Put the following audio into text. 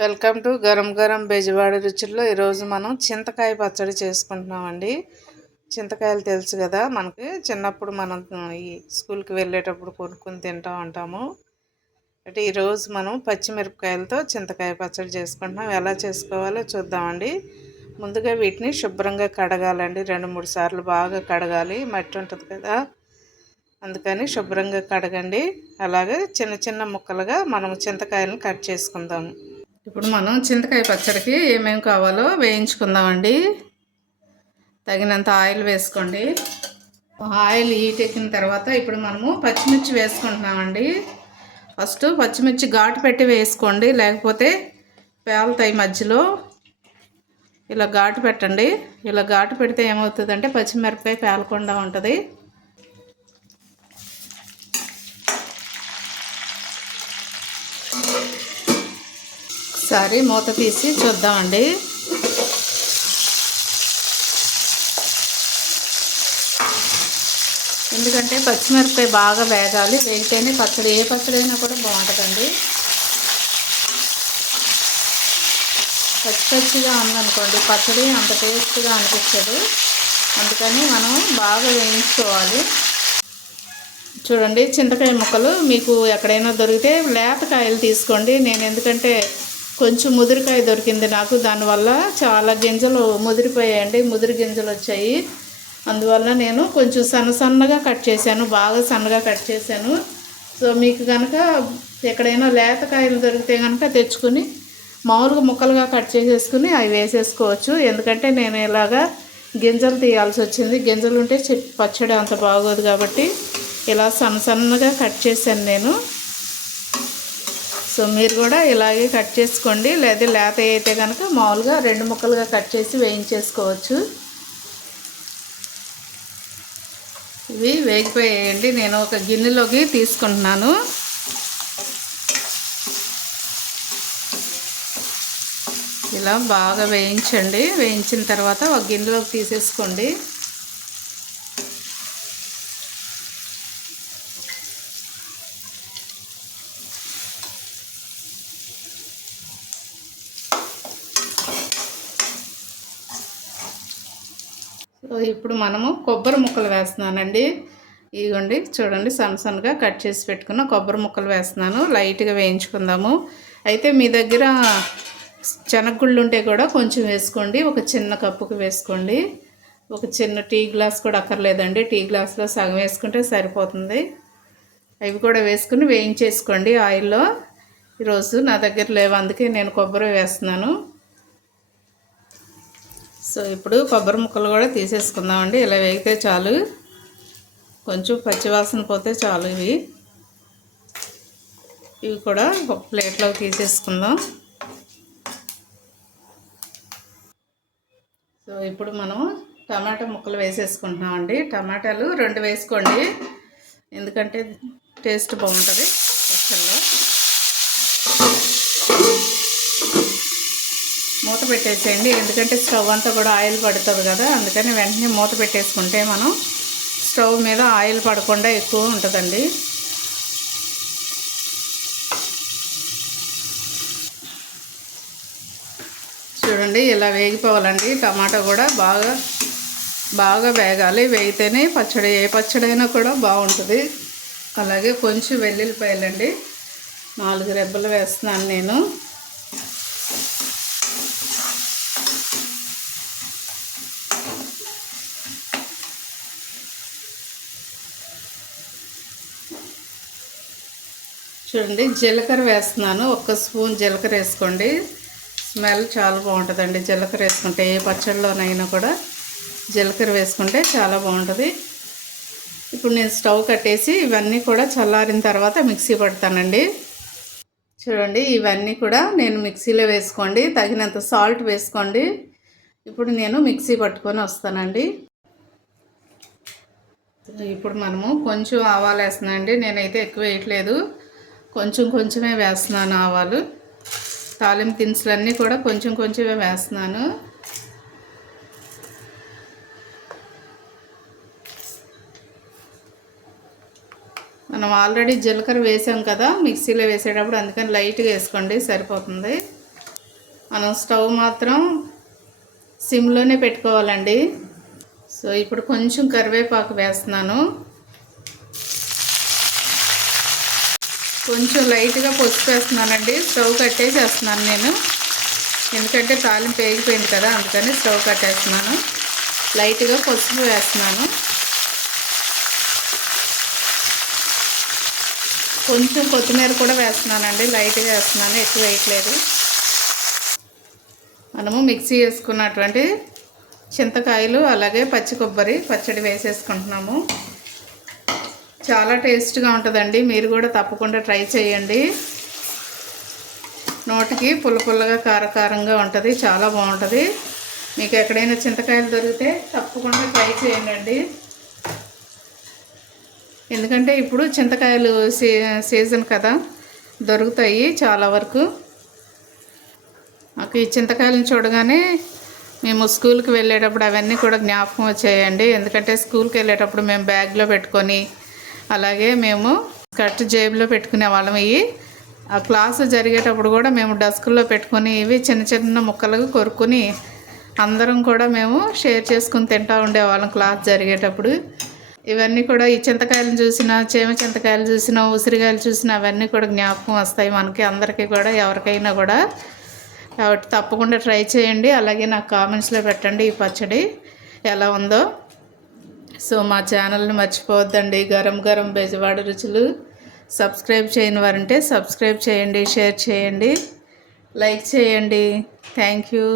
Welcome to Garam Garam Bezawada రుచుల్లో. ఈరోజు మనం చింతకాయ పచ్చడి చేసుకుంటున్నామండి. చింతకాయలు తెలుసు కదా, మనకి చిన్నప్పుడు మనం ఈ స్కూల్కి వెళ్ళేటప్పుడు కొనుక్కొని తింటూ ఉంటాము. అంటే ఈరోజు మనం పచ్చిమిరపకాయలతో చింతకాయ పచ్చడి చేసుకుంటున్నాం. ఎలా చేసుకోవాలో చూద్దామండి. ముందుగా వీటిని శుభ్రంగా కడగాలండి. 2-3 సార్లు బాగా కడగాలి, మట్టి ఉంటుంది కదా, అందుకని శుభ్రంగా కడగండి. అలాగే చిన్న చిన్న ముక్కలుగా మనం చింతకాయలను కట్ చేసుకుందాము. ఇప్పుడు మనం చింతకాయ పచ్చడికి ఏమేమి కావాలో వేయించుకుందామండి. తగినంత ఆయిల్ వేసుకోండి. ఆయిల్ హీట్ ఎక్కిన తర్వాత ఇప్పుడు మనము పచ్చిమిర్చి వేసుకుంటున్నామండి. ఫస్ట్ పచ్చిమిర్చి ఘాటు పెట్టి వేసుకోండి, లేకపోతే పేలుతాయి మధ్యలో. ఇలా ఘాటు పెట్టండి. ఇలా ఘాటు పెడితే ఏమవుతుందంటే పచ్చిమిరపకాయ పేలకుండా ఉంటుంది. ఒకసారి మూత తీసి చూద్దామండి. ఎందుకంటే పచ్చిమిరపకాయ బాగా వేగాలి, వేగితేనే పచ్చడి, ఏ పచ్చడి అయినా కూడా బాగుంటుందండి. పచ్చిగా ఉందనుకోండి పచ్చడి అంత టేస్ట్గా అనిపించదు. అందుకని మనం బాగా వేయించుకోవాలి. చూడండి, చింతకాయ ముక్కలు మీకు ఎక్కడైనా దొరికితే లేతకాయలు తీసుకోండి. నేను ఎందుకంటే కొంచెం ముదిరికాయ దొరికింది నాకు, దానివల్ల చాలా గింజలు ముదిరిపోయాయండి, ముదిరి గింజలు వచ్చాయి. అందువల్ల నేను కొంచెం సన్నగా కట్ చేశాను, బాగా సన్నగా కట్ చేశాను. సో మీకు కనుక ఎక్కడైనా లేతకాయలు దొరికితే కనుక తెచ్చుకుని మామూలుగా ముక్కలుగా కట్ చేసేసుకుని అవి వేసేసుకోవచ్చు. ఎందుకంటే నేను ఇలాగా గింజలు తీయాల్సి వచ్చింది. గింజలు ఉంటే పచ్చడి అంత బాగోదు కాబట్టి ఇలా సన్నగా కట్ చేశాను నేను. సో మీరు కూడా ఇలాగే కట్ చేసుకోండి, లేదా లేత అయితే కనుక మామూలుగా 2 ముక్కలుగా కట్ చేసి వేయించేసుకోవచ్చు. ఇవి వేగిపోయాయండి. నేను ఒక గిన్నెలోకి తీసుకుంటున్నాను. ఇలా బాగా వేయించండి. వేయించిన తర్వాత ఒక గిన్నెలోకి తీసేసుకోండి. ఇప్పుడు మనము కొబ్బరి ముక్కలు వేస్తున్నానండి. ఇదిగోండి చూడండి, సన్నగా కట్ చేసి పెట్టుకున్న కొబ్బరి ముక్కలు వేస్తున్నాను. లైట్గా వేయించుకుందాము. అయితే మీ దగ్గర శనగగుళ్ళు ఉంటే కూడా కొంచెం వేసుకోండి. ఒక చిన్న కప్పుకి వేసుకోండి. ఒక చిన్న టీ గ్లాస్ కూడా అక్కర్లేదండి, టీ గ్లాస్లో సగం వేసుకుంటే సరిపోతుంది. అవి కూడా వేసుకుని వేయించేసుకోండి ఆయిల్లో. ఈరోజు నా దగ్గర లేవు, అందుకే నేను కొబ్బరి వేస్తున్నాను. సో ఇప్పుడు కొబ్బరి ముక్కలు కూడా తీసేసుకుందామండి. ఇలా వేగితే చాలు, కొంచెం పచ్చివాసన పోతే చాలు. ఇవి కూడా ఒక ప్లేట్లోకి తీసేసుకుందాం. సో ఇప్పుడు మనం టమాటా ముక్కలు వేసేసుకుంటున్నామండి. టమాటాలు 2 వేసుకోండి, ఎందుకంటే టేస్ట్ బాగుంటుంది పచ్చళ్ళలో. మూత పెట్టేసేయండి, ఎందుకంటే స్టవ్ అంతా కూడా ఆయిల్ పడుతుంది కదా, అందుకని వెంటనే మూత పెట్టేసుకుంటే మనం స్టవ్ మీద ఆయిల్ పడకుండా ఎక్కువ ఉంటుందండి. చూడండి, ఇలా వేగిపోవాలండి. టమాటా కూడా బాగా వేగాలి, వేగితేనే పచ్చడి, ఏ పచ్చడి అయినా కూడా బాగుంటుంది. అలాగే కొంచెం వెల్లుల్లిపాయలండి, 4 రెబ్బలు వేస్తున్నాను నేను. చూడండి, జీలకర్ర వేస్తున్నాను. 1 స్పూన్ జీలకర్ర వేసుకోండి, స్మెల్ చాలా బాగుంటుందండి. జీలకర్ర వేసుకుంటే ఏ పచ్చడిలోనైనా కూడా జీలకర్ర వేసుకుంటే చాలా బాగుంటుంది. ఇప్పుడు నేను స్టవ్ కట్టేసి ఇవన్నీ కూడా చల్లారిన తర్వాత మిక్సీ పడతానండి. చూడండి, ఇవన్నీ కూడా నేను మిక్సీలో వేసుకోండి, తగినంత సాల్ట్ వేసుకోండి. ఇప్పుడు నేను మిక్సీ పట్టుకొని వస్తానండి. ఇప్పుడు మనము కొంచెం ఆవాలు వేస్తున్నానండి. నేనైతే ఎక్కువ వేయట్లేదు, కొంచెమే వేస్తున్నాను ఆవాలు. తాలింపు దినుసులన్నీ కూడా కొంచెమే వేస్తున్నాను. మనం ఆల్రెడీ జీలకర్ర వేసాం కదా మిక్సీలో వేసేటప్పుడు, అందుకని లైట్గా వేసుకోండి, సరిపోతుంది. మనం స్టవ్ మాత్రం సిమ్లోనే పెట్టుకోవాలండి. సో ఇప్పుడు కొంచెం కరివేపాకు వేస్తున్నాను, కొంచెం లైట్గా పసుపు వేస్తున్నానండి. స్టవ్ కట్టేసేస్తున్నాను నేను, ఎందుకంటే తాలింపు వేగిపోయింది కదా, అందుకని స్టవ్ కట్టేస్తున్నాను. లైట్గా పసుపు వేస్తున్నాను, కొంచెం కొత్తిమీర కూడా వేస్తున్నానండి. లైట్గా వేస్తున్నాను, ఎక్కువ వేయట్లేదు. మనము మిక్సీ వేసుకున్నటువంటి చింతకాయలు అలాగే పచ్చి కొబ్బరి పచ్చడి వేసేసుకుంటున్నాము. చాలా టేస్ట్గా ఉంటుందండి, మీరు కూడా తప్పకుండా ట్రై చేయండి. నోటికి పుల్లగా కారకారంగా ఉంటుంది, చాలా బాగుంటుంది. మీకు ఎక్కడైనా చింతకాయలు దొరికితే తప్పకుండా ట్రై చేయండి. ఎందుకంటే ఇప్పుడు చింతకాయలు సీజన్ కదా, దొరుకుతాయి చాలా వరకు. నాకు ఈ చింతకాయలను చూడగానే మేము స్కూల్కి వెళ్ళేటప్పుడు అవన్నీ కూడా జ్ఞాపకం వచ్చాయండి. ఎందుకంటే స్కూల్కి వెళ్ళేటప్పుడు మేము బ్యాగ్లో పెట్టుకొని, అలాగే మేము కట్ జేబులో పెట్టుకునే వాళ్ళం. ఇవి ఆ క్లాసు జరిగేటప్పుడు కూడా మేము డస్కుల్లో పెట్టుకొని ఇవి చిన్న చిన్న ముక్కలుగా కొరుక్కుని అందరం కూడా మేము షేర్ చేసుకుని తింటూ ఉండేవాళ్ళం క్లాస్ జరిగేటప్పుడు. ఇవన్నీ కూడా ఈ చింతకాయలు చూసినా, చింతకాయలు చూసినా, ఉసిరికాయలు చూసినా అవన్నీ కూడా జ్ఞాపకం వస్తాయి మనకి, అందరికీ కూడా, ఎవరికైనా కూడా. కాబట్టి తప్పకుండా ట్రై చేయండి. అలాగే నాకు కామెంట్స్లో పెట్టండి ఈ పచ్చడి ఎలా ఉందో. సో మా ఛానల్ని మర్చిపోవద్దండి, గరం గరం బెజవాడ రుచులు. సబ్స్క్రైబ్ చేయని వారంటే సబ్స్క్రైబ్ చేయండి, షేర్ చేయండి, లైక్ చేయండి. Thank you.